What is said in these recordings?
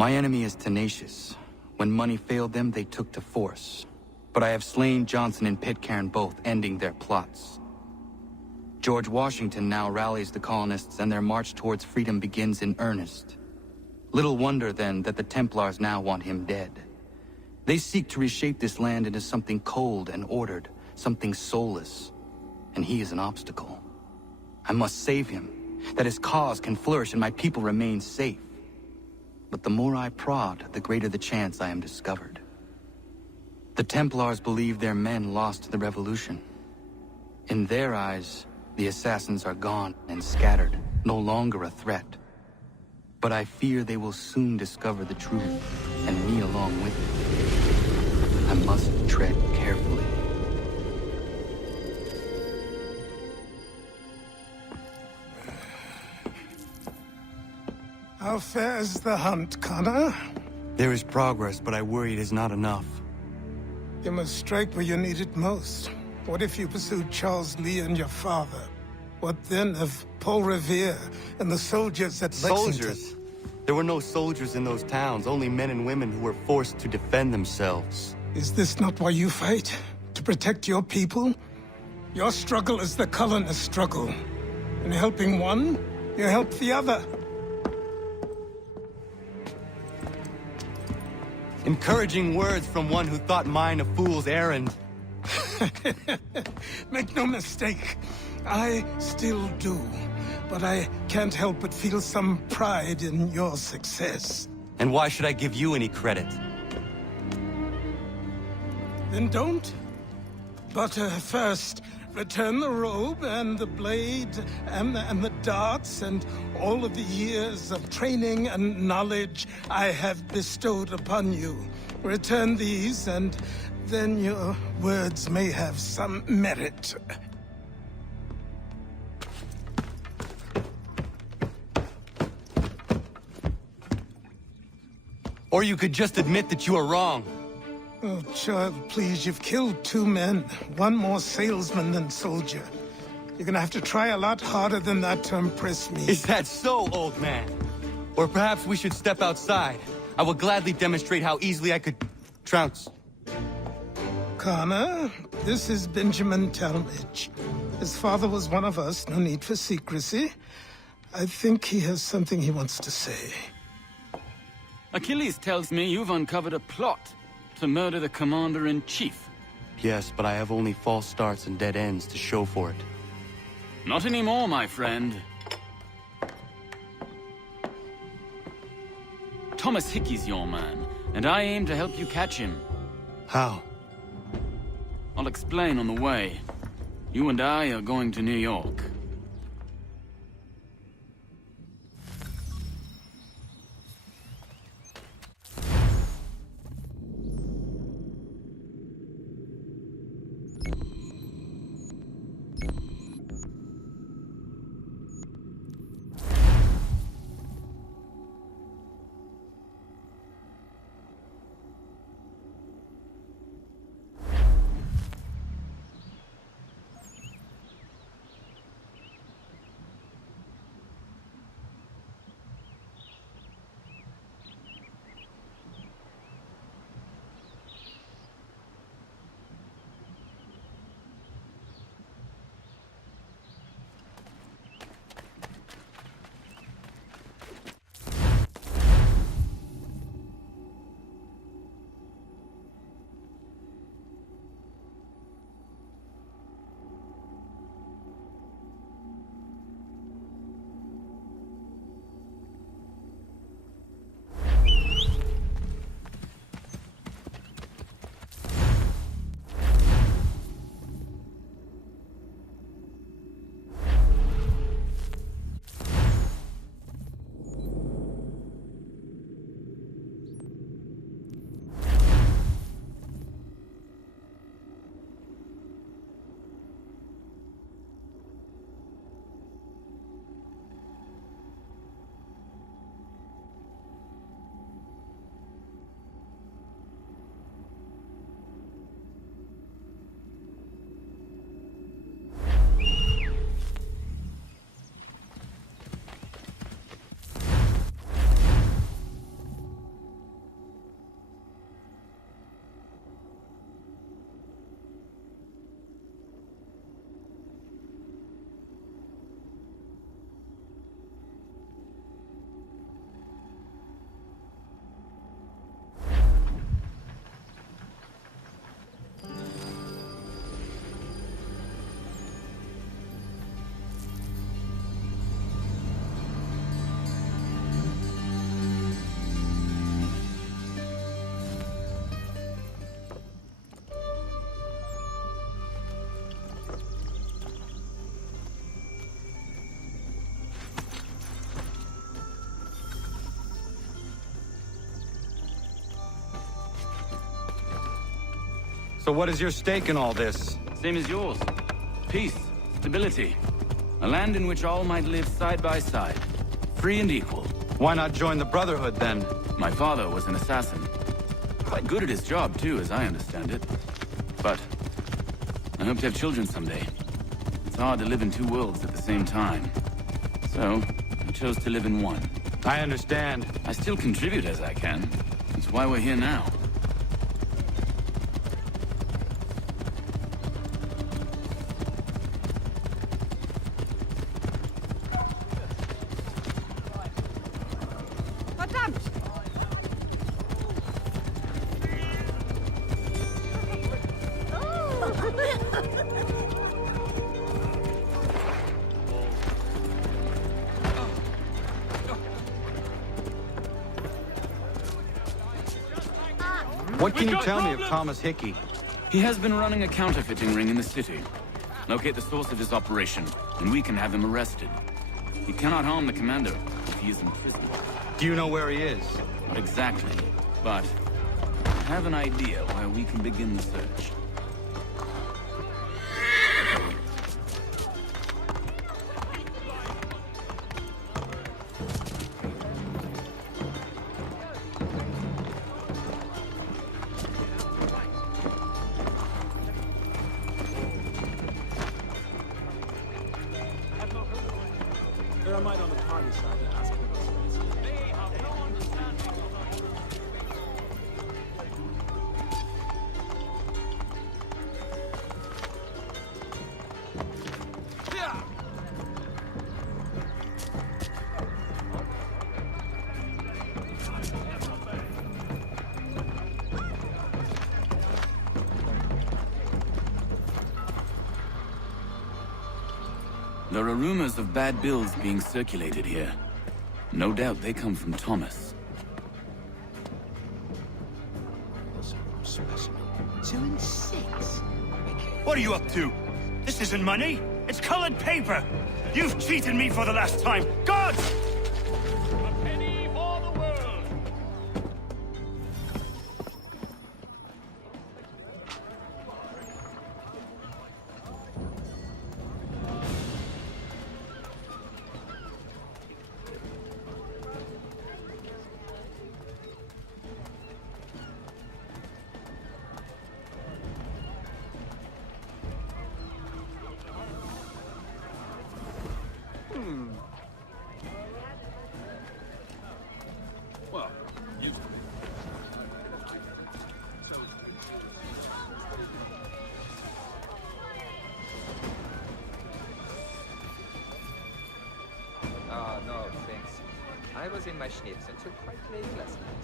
My enemy is tenacious. When money failed them, they took to force. But I have slain Johnson and Pitcairn both, ending their plots. George Washington now rallies the colonists and their march towards freedom begins in earnest. Little wonder, then, that the Templars now want him dead. They seek to reshape this land into something cold and ordered, something soulless. And he is an obstacle. I must save him, that his cause can flourish and my people remain safe. But the more I prod, the greater the chance I am discovered. The Templars believe their men lost the revolution. In their eyes, the assassins are gone and scattered, no longer a threat. But I fear they will soon discover the truth, and me along with it. I must tread carefully. How fares the hunt, Connor? There is progress, but I worry it is not enough. You must strike where you need it most. What if you pursued Charles Lee and your father? What then of Paul Revere and the soldiers at Lexington? Soldiers? There were no soldiers in those towns, only men and women who were forced to defend themselves. Is this not why you fight? To protect your people? Your struggle is the colonist struggle. In helping one, you help the other. Encouraging words from one who thought mine a fool's errand. Make no mistake, I still do. But I can't help but feel some pride in your success. And why should I give you any credit? Then don't. But first, return the robe and the blade and the darts and all of the years of training and knowledge I have bestowed upon you. Return these, and then your words may have some merit. Or you could just admit that you are wrong. Oh, child, please, you've killed 2 men. One more salesman than soldier. You're gonna have to try a lot harder than that to impress me. Is that so, old man? Or perhaps we should step outside. I will gladly demonstrate how easily I could trounce. Connor, this is Benjamin Talmadge. His father was one of us, no need for secrecy. I think he has something he wants to say. Achilles tells me you've uncovered a plot to murder the Commander-in-Chief. Yes, but I have only false starts and dead ends to show for it. Not anymore, my friend. Thomas Hickey's your man, and I aim to help you catch him. How? I'll explain on the way. You and I are going to New York. So what is your stake in all this? Same as yours. Peace, stability. A land in which all might live side by side. Free and equal. Why not join the Brotherhood, then? My father was an assassin. Quite good at his job, too, as I understand it. But I hope to have children someday. It's hard to live in two worlds at the same time. So, I chose to live in one. I understand. I still contribute as I can. That's why we're here now. Verdammt! What can you tell me of Thomas Hickey? He has been running a counterfeiting ring in the city. Locate the source of his operation, and we can have him arrested. He cannot harm the commander if he is in prison. Do you know where he is? Not exactly, but I have an idea where we can begin the search. There are might on the party side to ask for this. There are rumors of bad bills being circulated here. No doubt they come from Thomas. 2 and 6. What are you up to? This isn't money. It's colored paper. You've cheated me for the last time. God! A penny for the world. Well, you... No, thanks. I was in my schnitz until quite late last night.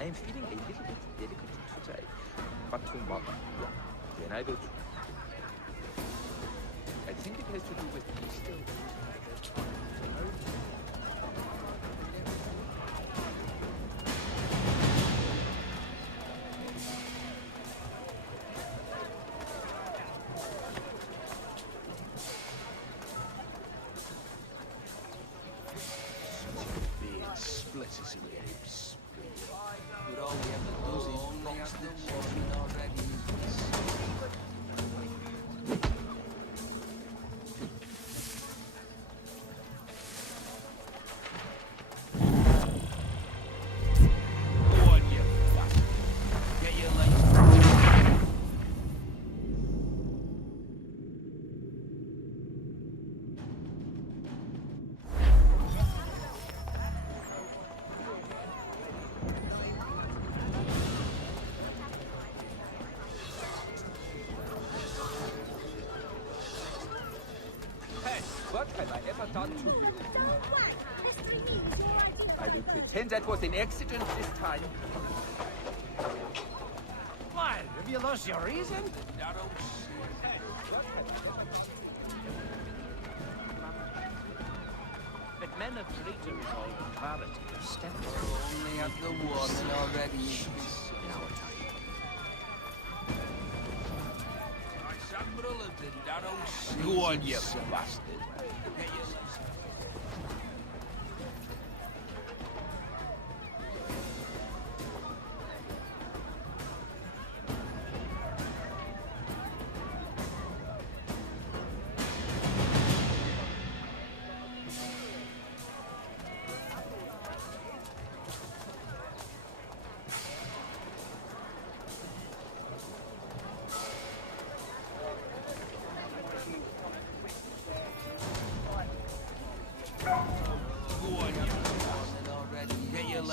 I am feeling a little bit delicate today, but tomorrow, yeah, then I will try. I think it has to do with Easter. Split his ribs. But all we have to do is box the children already. Go on, you bastard. Get your legs. Hey, what have I ever done to you? I will pretend that was an accident this time. What? Have you lost your reason? But men are free to resolve in clarity of step. Only at the woman already. Now time. Go on, you bastard.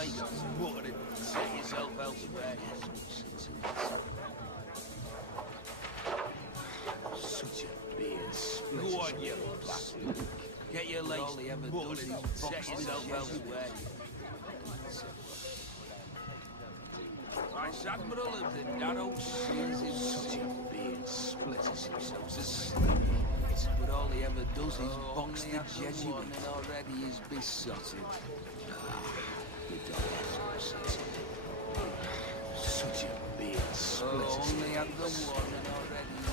mates water it. Set yourself elsewhere. Such a beard split. Go on, you bastard. Get your legs watered and set yourself elsewhere. My son would have lived in that old seas in such a beard splitters himself asleep. But all he ever does is box the Jesuit and already is besotted. You don't have such a beard splitters. Only had the one and already is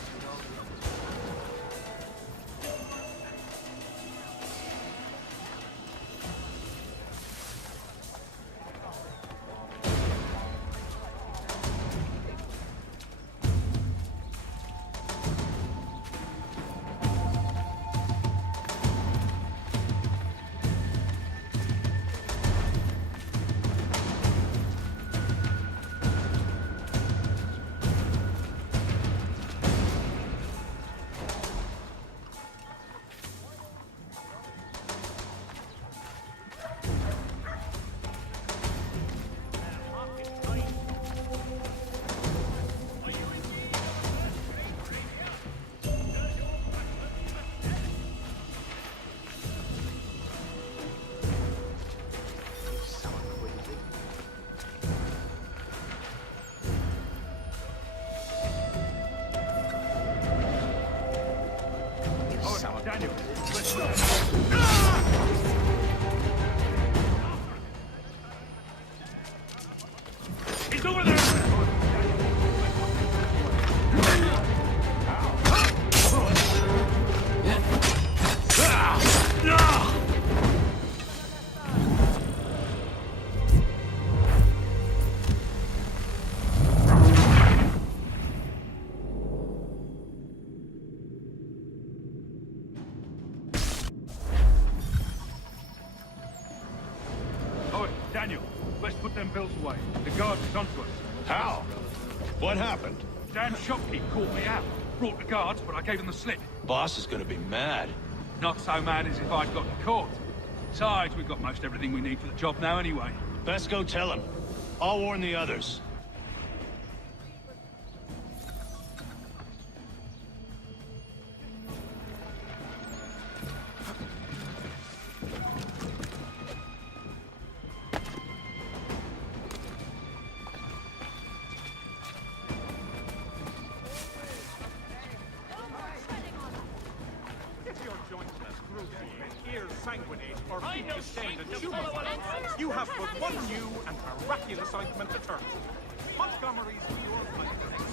Daniel, let's go. He's over there! Daniel, let's put them bills away. The guards is onto us. How? What happened? Damn shopkeep caught me out. Brought the guards, but I gave them the slip. Boss is gonna be mad. Not so mad as if I'd got caught. Besides, we've got most everything we need for the job now anyway. Best go tell him. I'll warn the others. Or feet sustained and tumor. You have but one new and miraculous ointment to turn to. Montgomery's Pure Vitamin.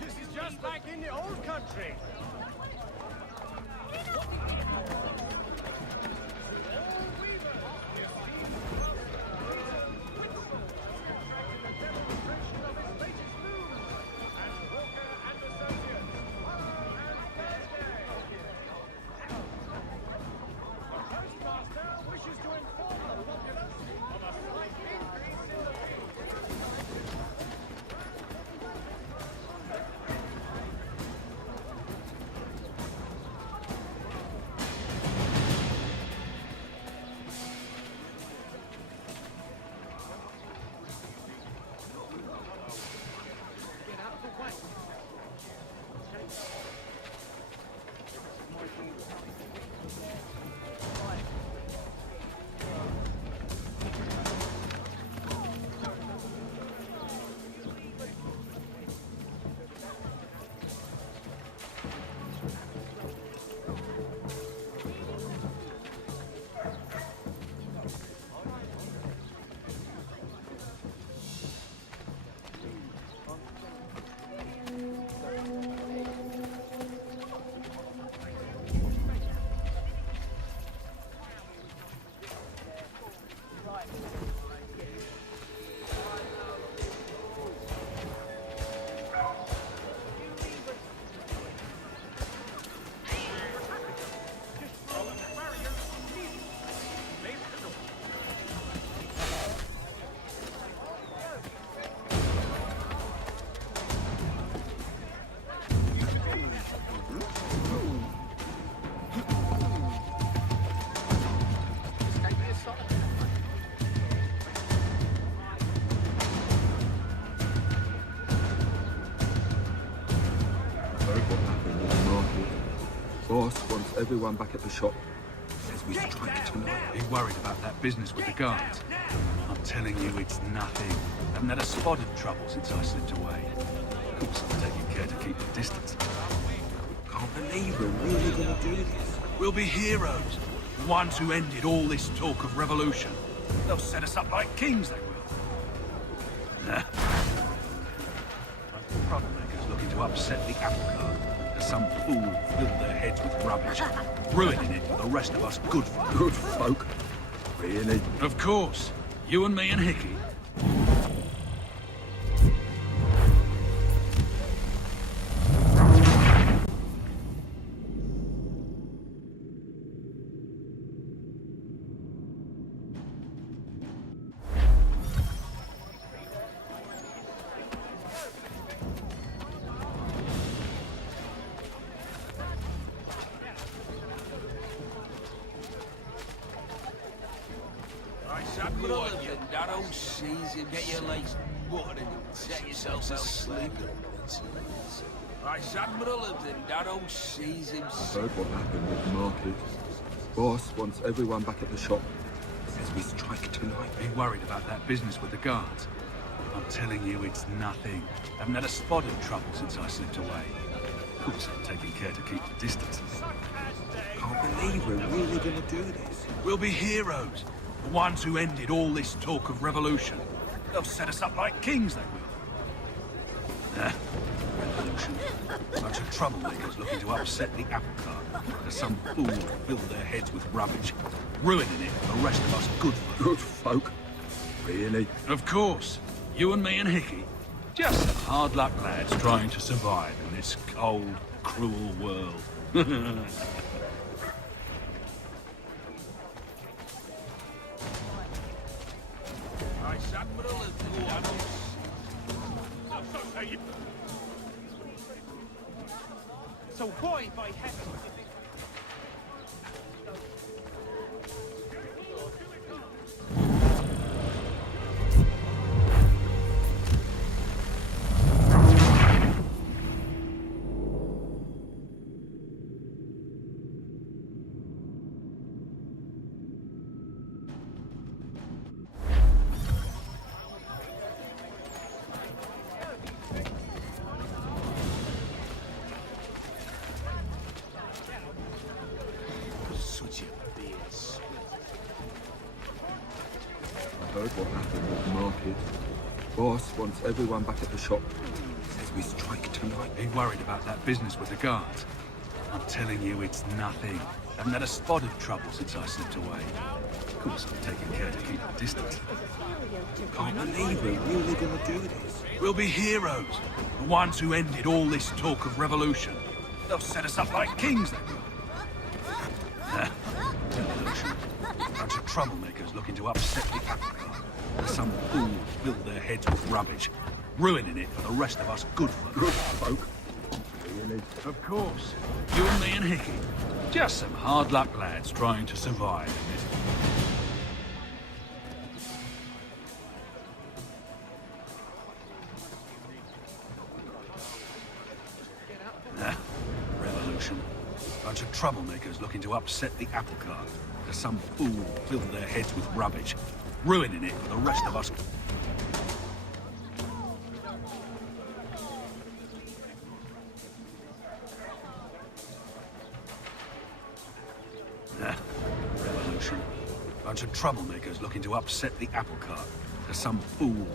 This is just like in the old country. Boss wants everyone back at the shop. Says we strike tonight. Be worried about that business with the guards. I'm telling you, it's nothing. Haven't had a spot of trouble since I slipped away. Of course, I'm taking care to keep the distance. Can't believe we're really gonna do this. We'll be heroes. The ones who ended all this talk of revolution. They'll set us up like kings, they will. Nah. Troublemakers looking to upset the apple cart. As some fool filled their heads with rubbish, ruining it for the rest of us good folk. Good folk? Really? Of course. You and me and Hickey. That old season, get your legs buttered and set yourselves asleep. Right, Admiral, and that old season. I heard what happened at the market. Boss wants everyone back at the shop. Says we strike tonight. Be worried about that business with the guards. I'm telling you, it's nothing. Haven't had a spot of trouble since I slipped away. Of course, I'm taking care to keep the distance. Can't believe we're really gonna do this. We'll be heroes. The ones who ended all this talk of revolution. They'll set us up like kings, they will. Nah. Revolution. Bunch of troublemakers looking to upset the apple cart. As some fool filled their heads with rubbish, ruining it for the rest of us good folk. Good folk? Really? Of course. You and me and Hickey. Just some hard luck lads trying to survive in this cold, cruel world. So why, by heaven, is it... Such a bitch. I heard what happened at the market. Boss wants everyone back at the shop. Says we strike tonight. Be worried about that business with the guards. I'm telling you, it's nothing. Haven't had a spot of trouble since I slipped away. Of course, I'm taking care to keep the distance. Can't believe we're really gonna do this. We'll be heroes. The ones who ended all this talk of revolution. They'll set us up like kings, they will. Nah. Revolution. Bunch of troublemakers looking to upset the apple cart. As some fool filled their heads with rubbish, ruining it for the rest of us good folk. Good folk? Really? Of course. You and me and Hickey. Just some hard luck lads trying to survive in this. Revolution. Bunch of troublemakers looking to upset the apple cart. As some fool filled their heads with rubbish, ruining it for the rest of us. Revolution. Bunch of troublemakers looking to upset the apple cart. As some fool.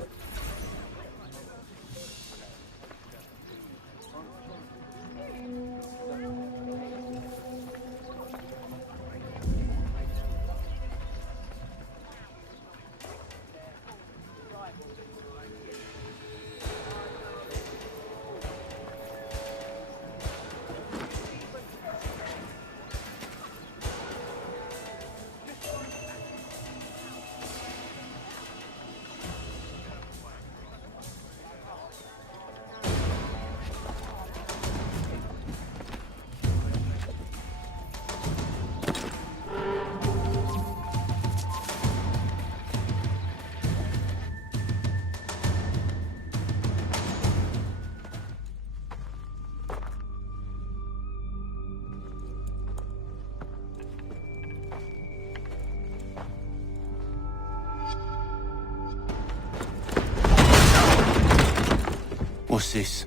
Who's this?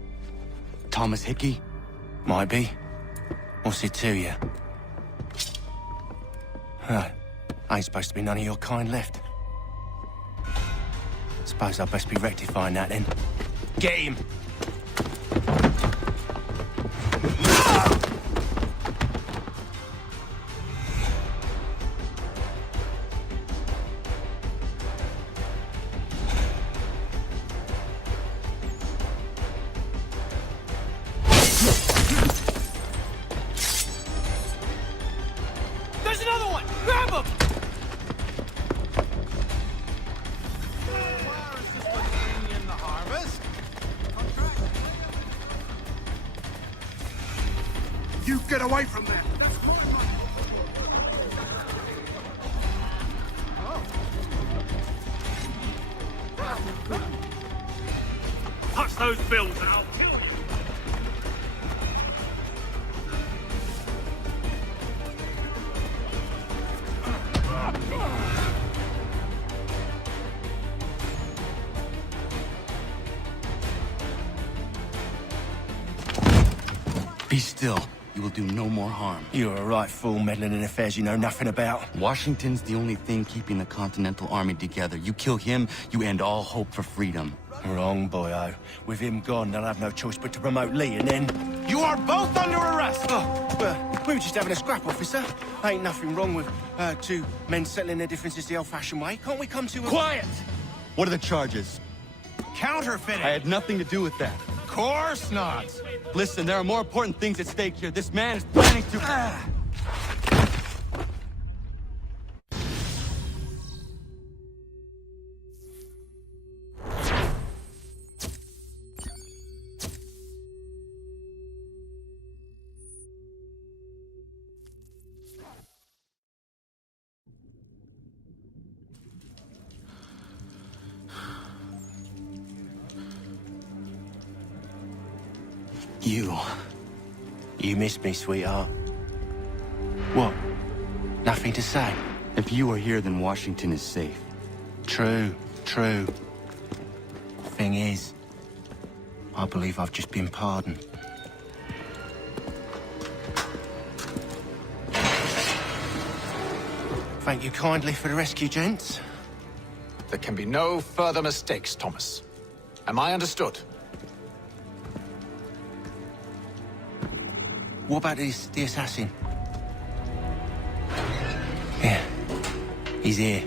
Thomas Hickey? Might be. What's it to you? Huh. Ain't supposed to be none of your kind left. Suppose I'd best be rectifying that then. Get him! There's another one! Grab him! You get away from there! Touch those bills and I'll kill you! Be still. You will do no more harm. You're a right fool meddling in affairs you know nothing about. Washington's the only thing keeping the Continental Army together. You kill him, you end all hope for freedom. Wrong, boyo. With him gone, they'll have no choice but to promote Lee, and then... You are both under arrest! Oh, we were just having a scrap, officer. Ain't nothing wrong with two men settling their differences the old-fashioned way. Can't we come to a... Quiet! What are the charges? Counterfeiting! I had nothing to do with that. Course not! Listen, there are more important things at stake here. This man is planning to... You miss me, sweetheart. What? Nothing to say? If you are here, then Washington is safe. True. Thing is, I believe I've just been pardoned. Thank you kindly for the rescue, gents. There can be no further mistakes, Thomas. Am I understood? What about the assassin? Yeah, he's here.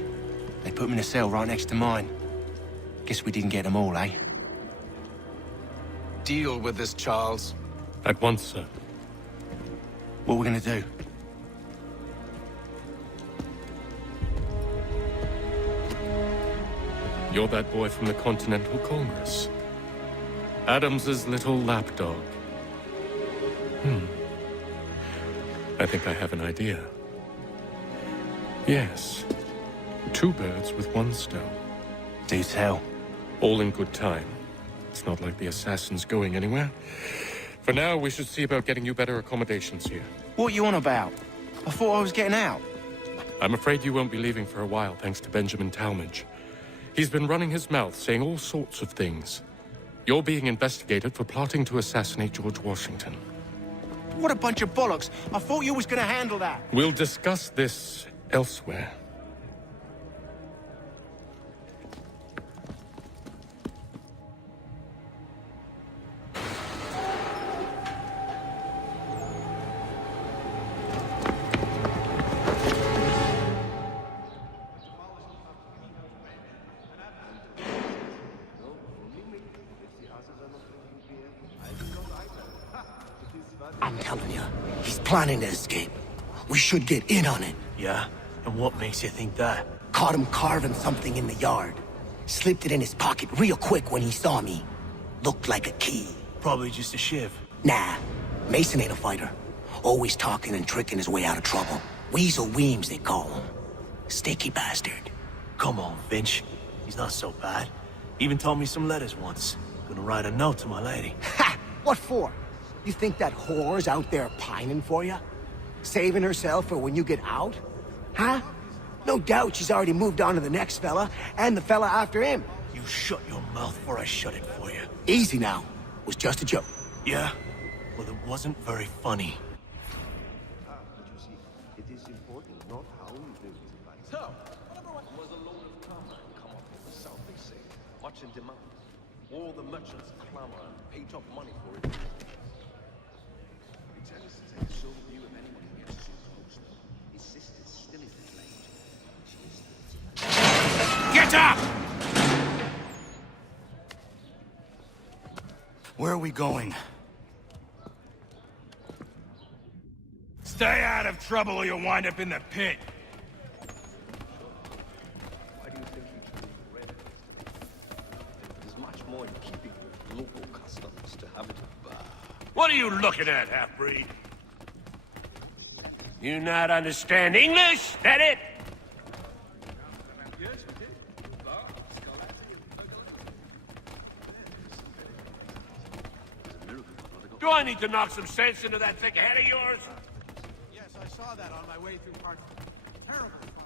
They put him in a cell right next to mine. Guess we didn't get them all, eh? Deal with this, Charles. At once, sir. What we're gonna do? You're that boy from the Continental Congress. Adams's little lapdog. I think I have an idea. Yes. 2 birds with 1 stone. Do tell. All in good time. It's not like the assassin's going anywhere. For now, we should see about getting you better accommodations here. What you on about? I thought I was getting out. I'm afraid you won't be leaving for a while, thanks to Benjamin Talmadge. He's been running his mouth, saying all sorts of things. You're being investigated for plotting to assassinate George Washington. What a bunch of bollocks. I thought you was gonna handle that. We'll discuss this elsewhere. I'm telling you, he's planning to escape. We should get in on it. Yeah? And what makes you think that? Caught him carving something in the yard. Slipped it in his pocket real quick when he saw me. Looked like a key. Probably just a shiv. Nah, Mason ain't a fighter. Always talking and tricking his way out of trouble. Weasel Weems, they call him. Sticky bastard. Come on, Finch. He's not so bad. Even told me some letters once. Gonna write a note to my lady. Ha! What for? You think that whore's out there pining for you? Saving herself for when you get out? Huh? No doubt she's already moved on to the next fella, and the fella after him. You shut your mouth before I shut it for you. Easy now. was just a joke. Yeah? Well, it wasn't very funny. It is important not how we build it. So, was a load of drama come up from the south, they say. Much in demand. All the merchants clamor and pay top money for it. We tell us to take a sober view of anyone who gets too close. His sister's still in the claim. Get up! Where are we going? Stay out of trouble or you'll wind up in the pit. Why do you think he chose red? It is much more in keeping with local customs to have it a bar. What are you looking at, half-breed? You not understand English? That it? Yes, we did. Bar, Scarlatti, Do I need to knock some sense into that thick head of yours? Yes, I saw that on my way through parts. Terrible fire.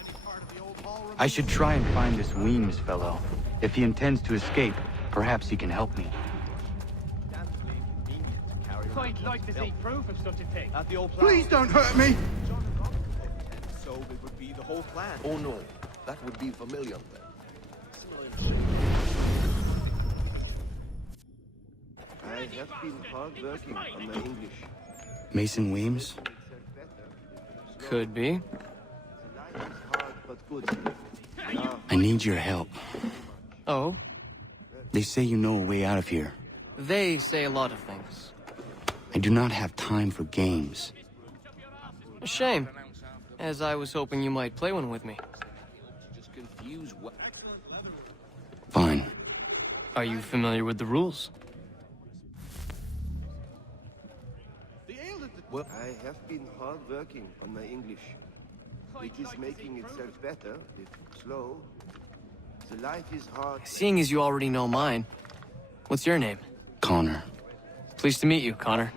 Any part of the old ballroom. I should try and find this Weems fellow. If he intends to escape, perhaps he can help me. Quite like to see proof of such a thing. At the old Please don't hurt me! So it would be the whole plan. Oh no, that would be Vermilion then. Similar in shape. I have been hard working on my English. Mason Weems? Could be. Life is hard but good. I need your help. Oh? They say you know a way out of here. They say a lot of things. I do not have time for games. A shame, as I was hoping you might play one with me. Just confuse what. Fine. Are you familiar with the rules? Well, I have been hard working on my English. It is making itself better, if slow. The life is hard. Seeing as you already know mine, what's your name? Connor. Pleased to meet you, Connor.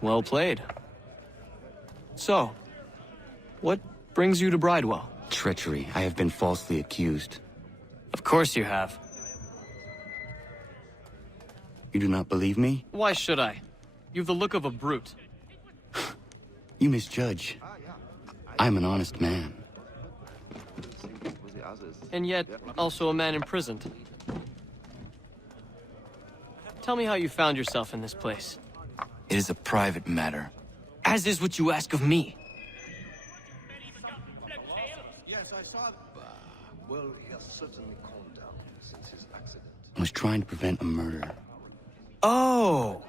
Well played. So, what brings you to Bridewell? Treachery. I have been falsely accused. Of course you have. You do not believe me? Why should I? You've the look of a brute. You misjudge. I'm an honest man. And yet, also a man imprisoned. Tell me how you found yourself in this place. It is a private matter. As is what you ask of me. Yes, I saw. Well, he has certainly calmed down since his accident. I was trying to prevent a murder. Oh!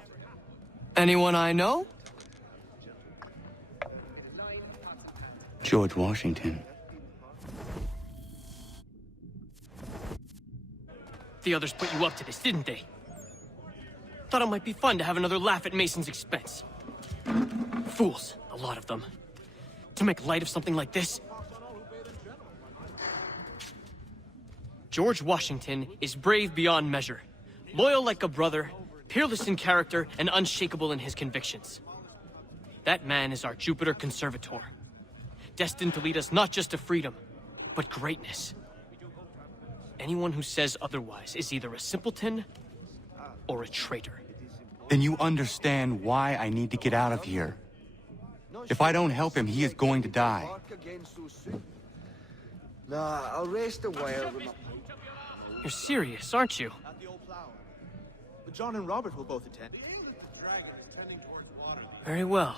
Anyone I know? George Washington. The others put you up to this, didn't they? Thought it might be fun to have another laugh at Mason's expense. Fools, a lot of them. To make light of something like this. George Washington is brave beyond measure, loyal like a brother, peerless in character, and unshakable in his convictions. That man is our Jupiter Conservator, destined to lead us not just to freedom, but greatness. Anyone who says otherwise is either a simpleton or a traitor. Then you understand why I need to get out of here. If I don't help him, he is going to die. Nah, I'll race the wire with my... You're serious, aren't you? But John and Robert will both attend. Very well.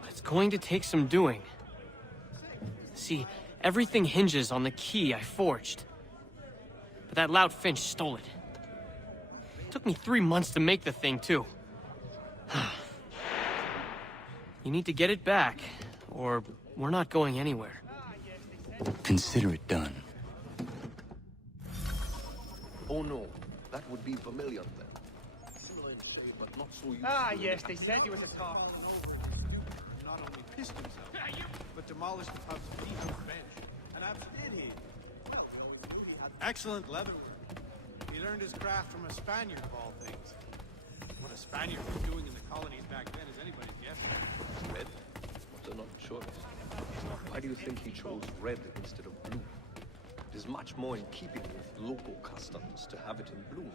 But it's going to take some doing. See, everything hinges on the key I forged. But that loud Finch stole it. Took me 3 months to make the thing, too. You need to get it back, or we're not going anywhere. Consider it done. Oh no, that would be Vermilion then. Similar in shape, but not so useful. Ah, yes, they said he was a talk. Not only pissed himself, but demolished the pub's feet on the bench. And abs did he? Excellent leather. He learned his craft from a Spaniard of all things. What a Spaniard was doing in the colonies back then is anybody's guess. Red? What an odd choice. Why do you think he chose red instead of blue? is much more in keeping with local customs to have it in bloom.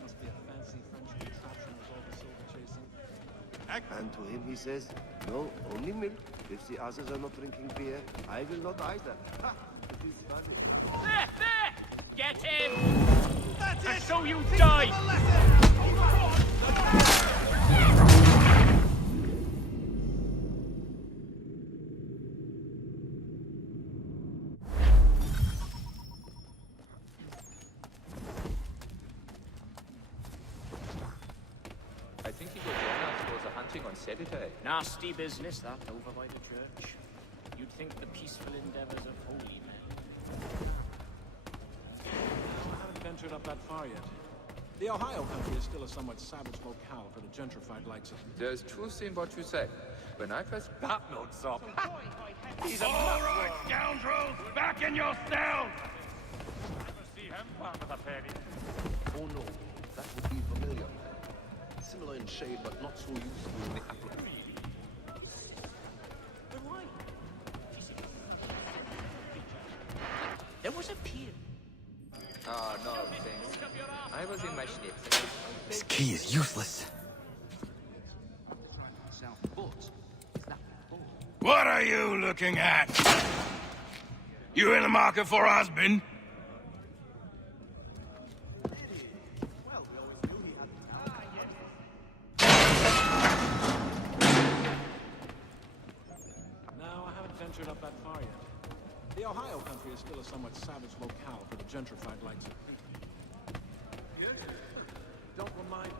Must be a fancy French contraption with all the silver chasing. And to him he says, no, only milk. If the others are not drinking beer, I will not either. Ha! It is funny. There! Get him! That's it! And so you die! I think he will join us for the hunting on Saturday. Nasty business, that, over by the church. You'd think the peaceful endeavors of holy men. I haven't ventured up that far yet. The Ohio country is still a somewhat savage locale for the gentrified likes of... There's truth in what you say. When I first... That notes up. He's all right, scoundrels! Back in your cells! Never see him part of the penny. Oh no, that would be familiar. Similar in shade, but not so useful in the application. There was a pier. Oh, no, thanks. I was in my schnitzel. This key is useless. What are you looking at? You in the market for a husband? No, I haven't ventured up that far yet. The Ohio country is still a somewhat savage locale for the gentrified likes of... Don't remind me.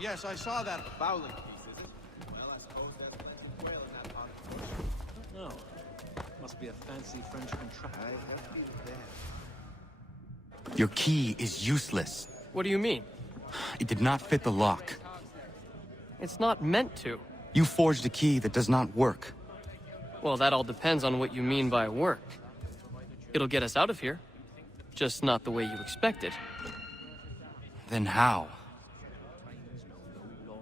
Yes, I saw that fowling piece, is it? Well, I suppose there's plenty of quail in that part of the bush. No. Must be a fancy French contraption. I have been there. Your key is useless. What do you mean? It did not fit the lock. It's not meant to. You forged a key that does not work. Well, that all depends on what you mean by work. It'll get us out of here. Just not the way you expected. Then how?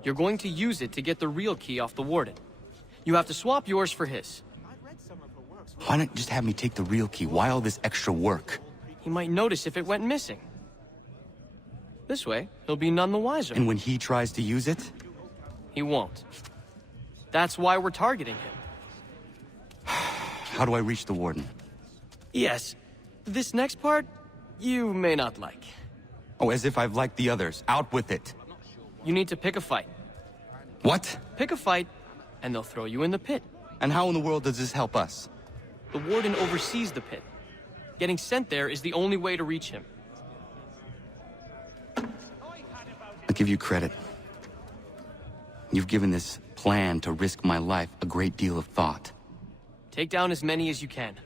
You're going to use it to get the real key off the warden. You have to swap yours for his. Why not just have me take the real key? Why all this extra work? He might notice if it went missing. This way, he'll be none the wiser. And when he tries to use it? He won't. That's why we're targeting him. How do I reach the warden? Yes. This next part, you may not like. Oh, as if I've liked the others. Out with it. You need to pick a fight. What? Pick a fight, and they'll throw you in the pit. And how in the world does this help us? The warden oversees the pit. Getting sent there is the only way to reach him. I'll give you credit. You've given this plan to risk my life a great deal of thought. Take down as many as you can.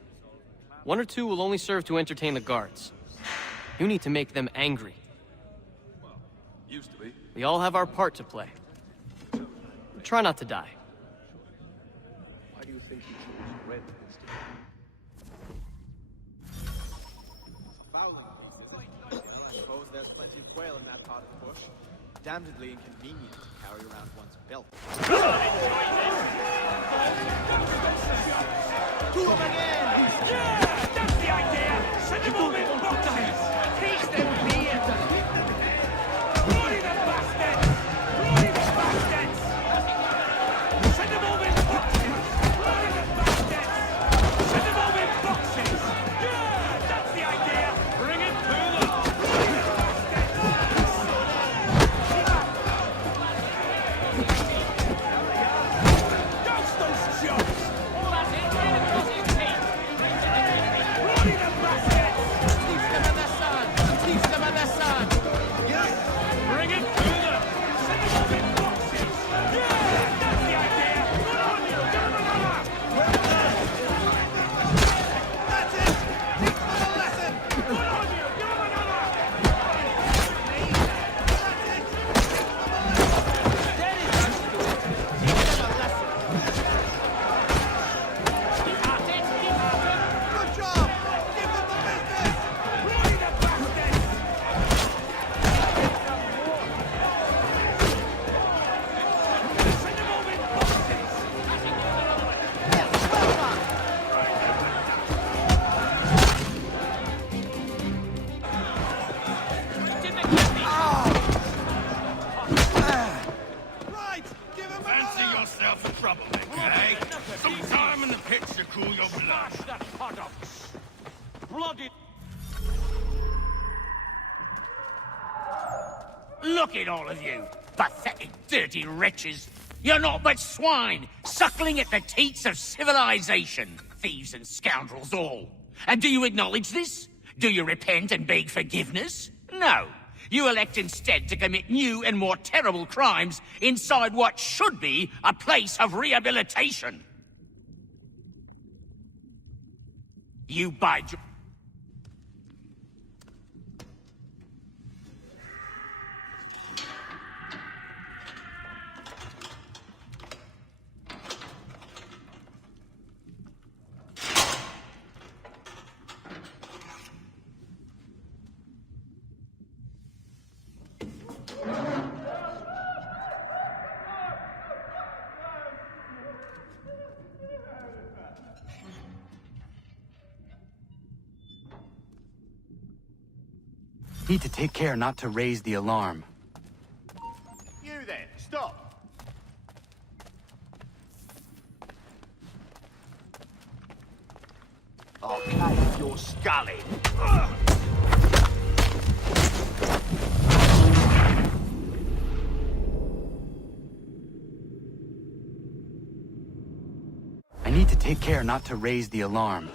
1 or 2 will only serve to entertain the guards. You need to make them angry. Used to be. We all have our part to play. Try not to die. Why do you think he chose red instead? Fowling piece, is it? Well, I suppose there's plenty of quail in that part of the bush. Damnedly inconvenient to carry around one's belt. To him again! Yeah! That's the idea! Send them all in! Teach them beer! Bloody the bastards! Bloody the bastards! Send them all in boxes! Bloody the bastards! Send them all in boxes! Yeah! That's the idea! Bring it to them! Bloody the bastards! Douse those jobs! All that's it! bloody... Look at all of you, pathetic, dirty wretches. You're not but swine, suckling at the teats of civilization. Thieves and scoundrels all. And do you acknowledge this? Do you repent and beg forgiveness? No. You elect instead to commit new and more terrible crimes inside what should be a place of rehabilitation. You bide your... Need to take care not to raise the alarm. You there, stop! I'll cut your skull in. I need to take care not to raise the alarm.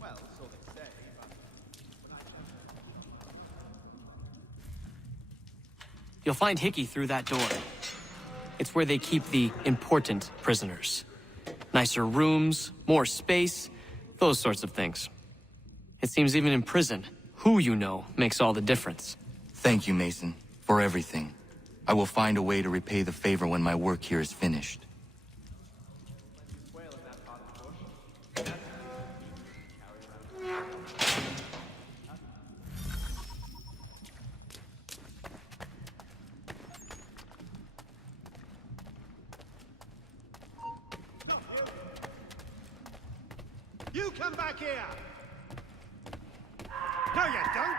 Well, so they say, but... You'll find Hickey through that door. It's where they keep the important prisoners. Nicer rooms, more space, those sorts of things. It seems even in prison, who you know makes all the difference. Thank you, Mason, for everything. I will find a way to repay the favor when my work here is finished. You come back here! No, you don't!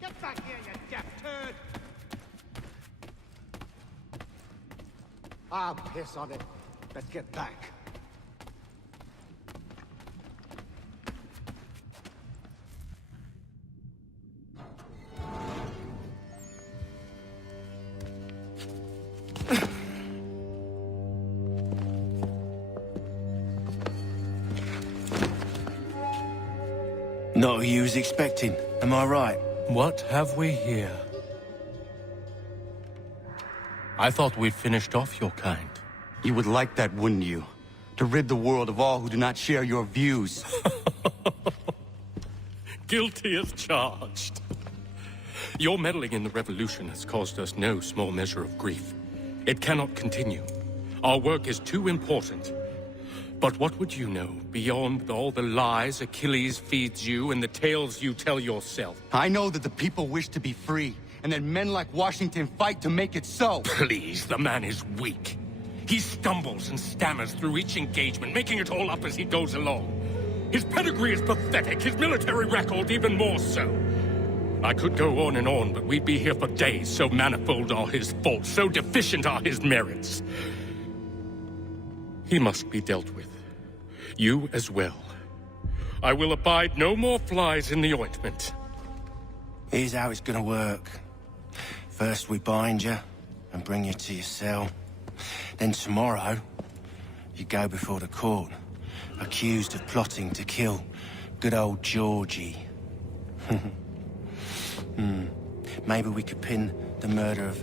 Get back here, you deaf turd! Ah, piss on it. Let's get back. Not who you was expecting, am I right? What have we here? I thought we'd finished off your kind. You would like that, wouldn't you? To rid the world of all who do not share your views. Guilty as charged. Your meddling in the revolution has caused us no small measure of grief. It cannot continue. Our work is too important. But what would you know beyond all the lies Achilles feeds you and the tales you tell yourself? I know that the people wish to be free, and that men like Washington fight to make it so. Please, the man is weak. He stumbles and stammers through each engagement, making it all up as he goes along. His pedigree is pathetic, his military record even more so. I could go on, but we'd be here for days, so manifold are his faults, so deficient are his merits. He must be dealt with. You as well. I will abide no more flies in the ointment. Here's how it's gonna work. First we bind you and bring you to your cell. Then tomorrow, you go before the court, accused of plotting to kill good old Georgie. Maybe we could pin the murder of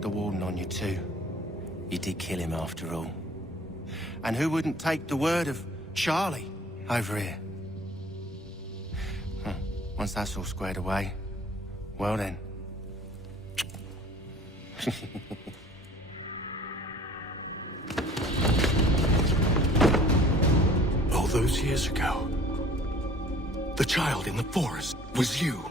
the warden on you too. You did kill him after all. And who wouldn't take the word of Charlie over here? Once that's all squared away, well then. All those years ago, The child in the forest was you.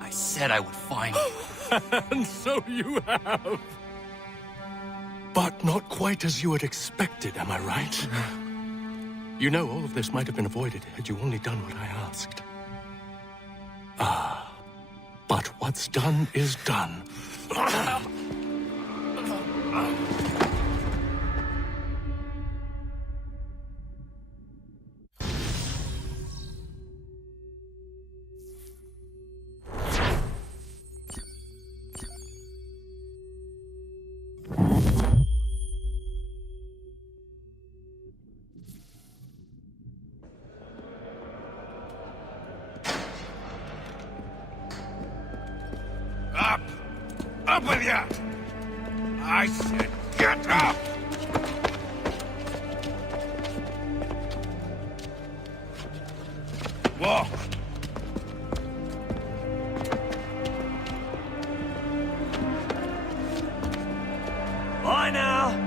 I said I would find you. And so you have. But not quite as you had expected, am I right? You know, all of this might have been avoided had you only done what I asked. Ah, but what's done is done. Up! Up with you! I said get up! Walk! Bye now.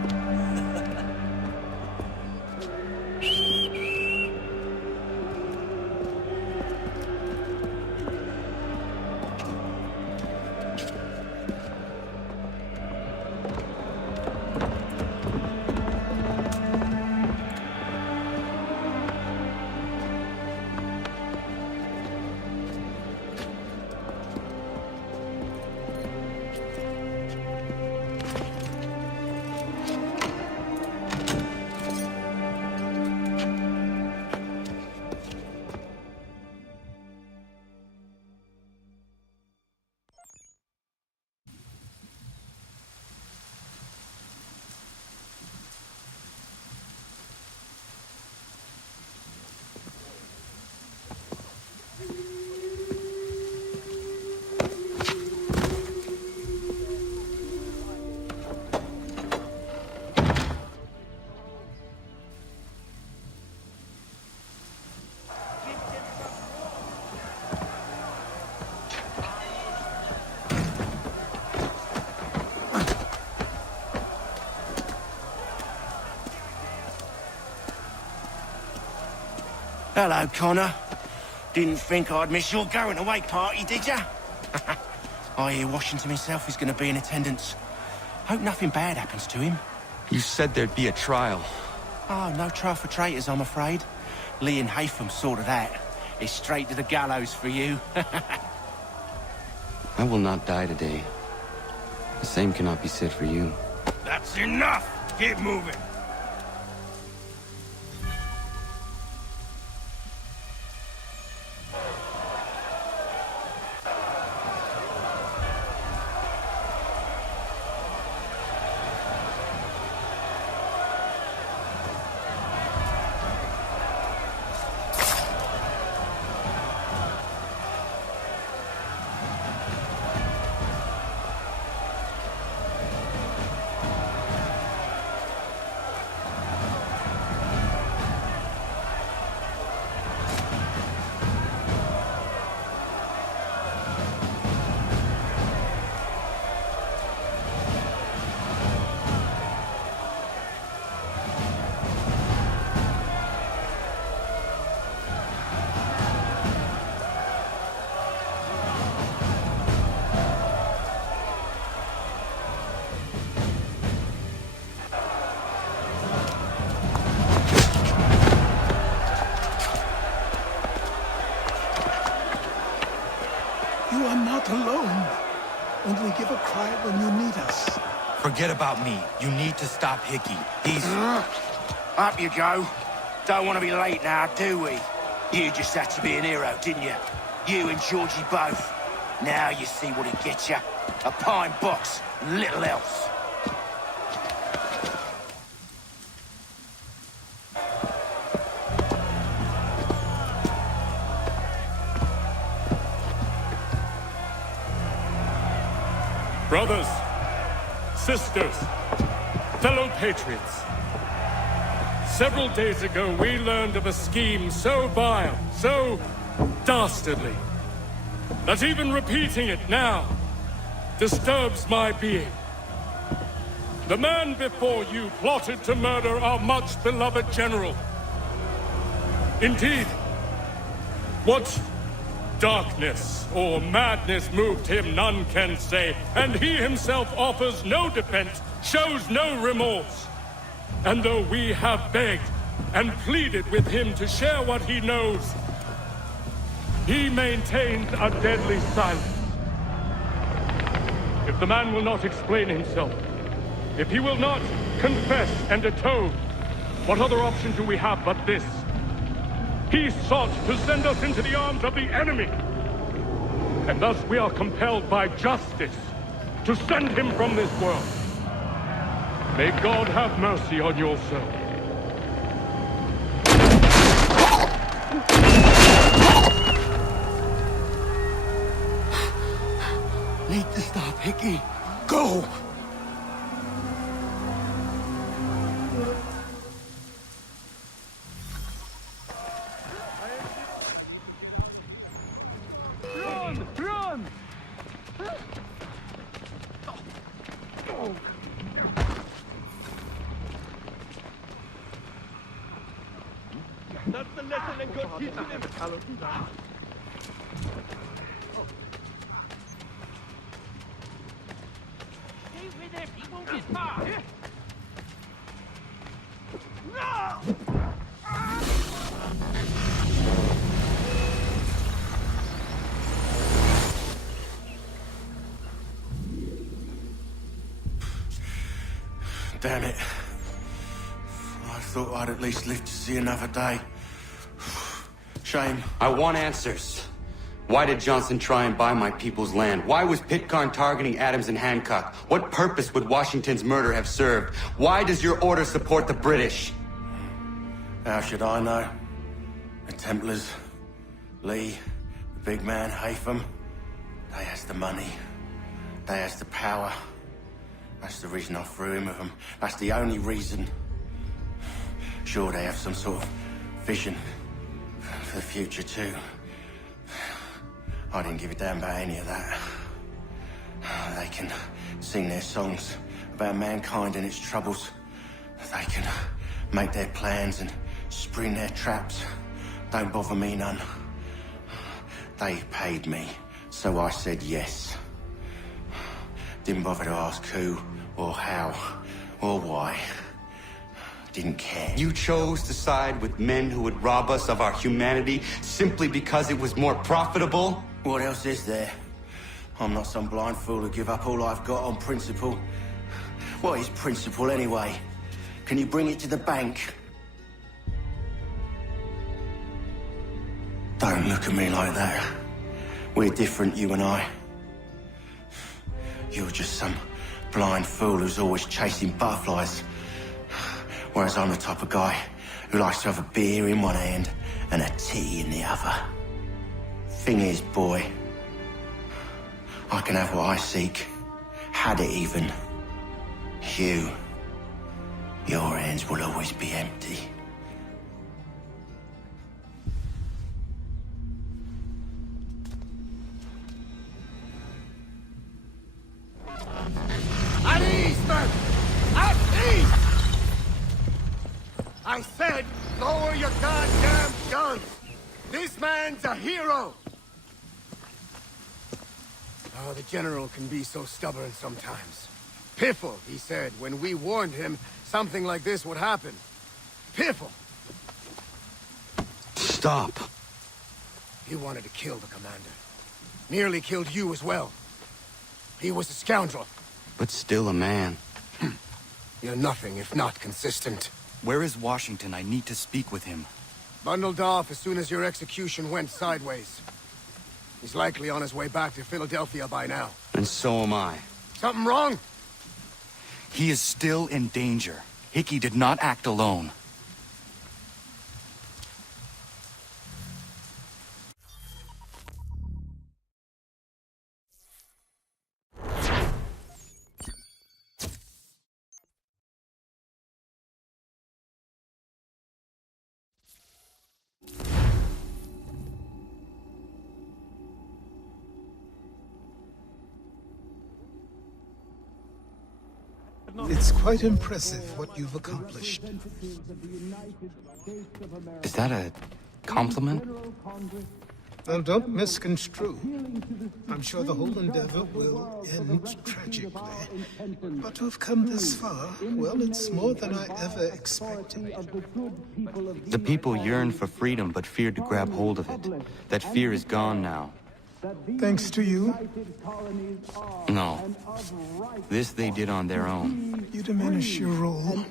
Hello, Connor. Didn't think I'd miss your going-away party, did ya? I hear Washington himself is going to be in attendance. Hope nothing bad happens to him. You said there'd be a trial. Oh, no trial for traitors, I'm afraid. Lee and Haytham sorted that. It's straight to the gallows for you. I will not die today. The same cannot be said for you. That's enough! Keep moving! You are not alone. Only give a cry when you need us. Forget about me. You need to stop Hickey. He's... Up you go. Don't want to be late now, do we? You just had to be an hero, didn't you? You and Georgie both. Now you see what it gets you. A pine box, and little else. Brothers, sisters, fellow patriots. Several days ago, we learned of a scheme so vile, so dastardly, that even repeating it now disturbs my being. The man before you plotted to murder our much-beloved general. Indeed, What darkness or madness moved him, none can say, and he himself offers no defense, shows no remorse. And though we have begged and pleaded with him to share what he knows, he maintains a deadly silence. If the man will not explain himself, if he will not confess and atone, what other option do we have but this? He sought to send us into the arms of the enemy. And thus we are compelled by justice to send him from this world. May God have mercy on your soul. Need to stop, Hickey. Go! Run! Run! That's the lesson that God teaches him. Stay with him. He won't get far. No! Damn it. I thought I'd at least live to see another day. Shame. I want answers. Why did Johnson try and buy my people's land? Why was Pitcairn targeting Adams and Hancock? What purpose would Washington's murder have served? Why does your order support the British? How should I know? The Templars, Lee, the big man, Haytham, they has the money. They has the power. That's the reason I threw in with them. That's the only reason. Sure, they have some sort of vision for the future too. I didn't give a damn about any of that. They can sing their songs about mankind and its troubles. They can make their plans and spring their traps. Don't bother me none. They paid me, so I said yes. Didn't bother to ask who, or how, or why. Didn't care. You chose to side with men who would rob us of our humanity simply because it was more profitable? What else is there? I'm not some blind fool who give up all I've got on principle. What is principle anyway? Can you bring it to the bank? Don't look at me like that. We're different, you and I. You're just some blind fool who's always chasing butterflies. Whereas I'm the type of guy who likes to have a beer in one hand and a tea in the other. Thing is, boy, I can have what I seek. Had it even. Your hands will always be empty. At ease, men! At ease! I said, lower your goddamn guns! This man's a hero! Oh, the General can be so stubborn sometimes. Piffle, he said, when we warned him something like this would happen. Piffle! Stop. He wanted to kill the commander. Nearly killed you as well. He was a scoundrel. But still a man. You're nothing if not consistent. Where is Washington? I need to speak with him. Bundled off as soon as your execution went sideways. He's likely on his way back to Philadelphia by now. And so am I. Something wrong? He is still in danger. Hickey did not act alone. It's quite impressive what you've accomplished. Is that a compliment? Well, don't misconstrue. I'm sure the whole endeavor will end tragically. But to have come this far, well, it's more than I ever expected. The people yearned for freedom but feared to grab hold of it. That fear is gone now. Thanks to you? No. This they did on their own. You diminish your role.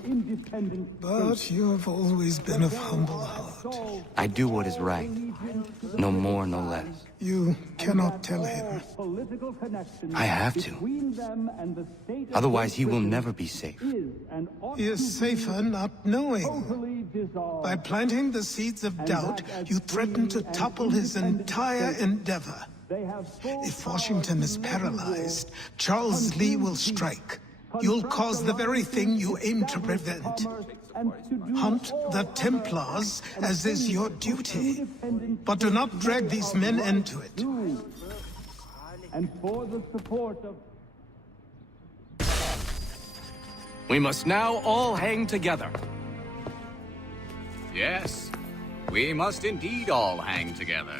But you have always been of humble heart. I do what is right. No more, no less. You cannot tell him. I have to. Otherwise, he will never be safe. He is safer not knowing. By planting the seeds of doubt, you threaten to topple his entire endeavor. If Washington is paralyzed, Charles Lee will strike. You'll cause the very thing you aim to prevent. Hunt the Templars, as is your duty. But do not drag these men into it. And for the support of... We must now all hang together. Yes, we must indeed all hang together.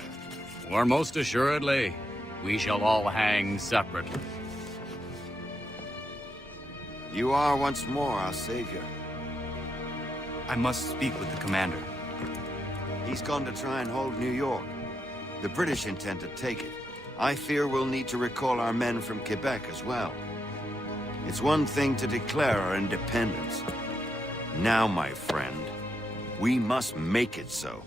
Or most assuredly, we shall all hang separately. You are once more our savior. I must speak with the commander. He's gone to try and hold New York. The British intend to take it. I fear we'll need to recall our men from Quebec as well. It's one thing to declare our independence. Now, my friend, we must make it so.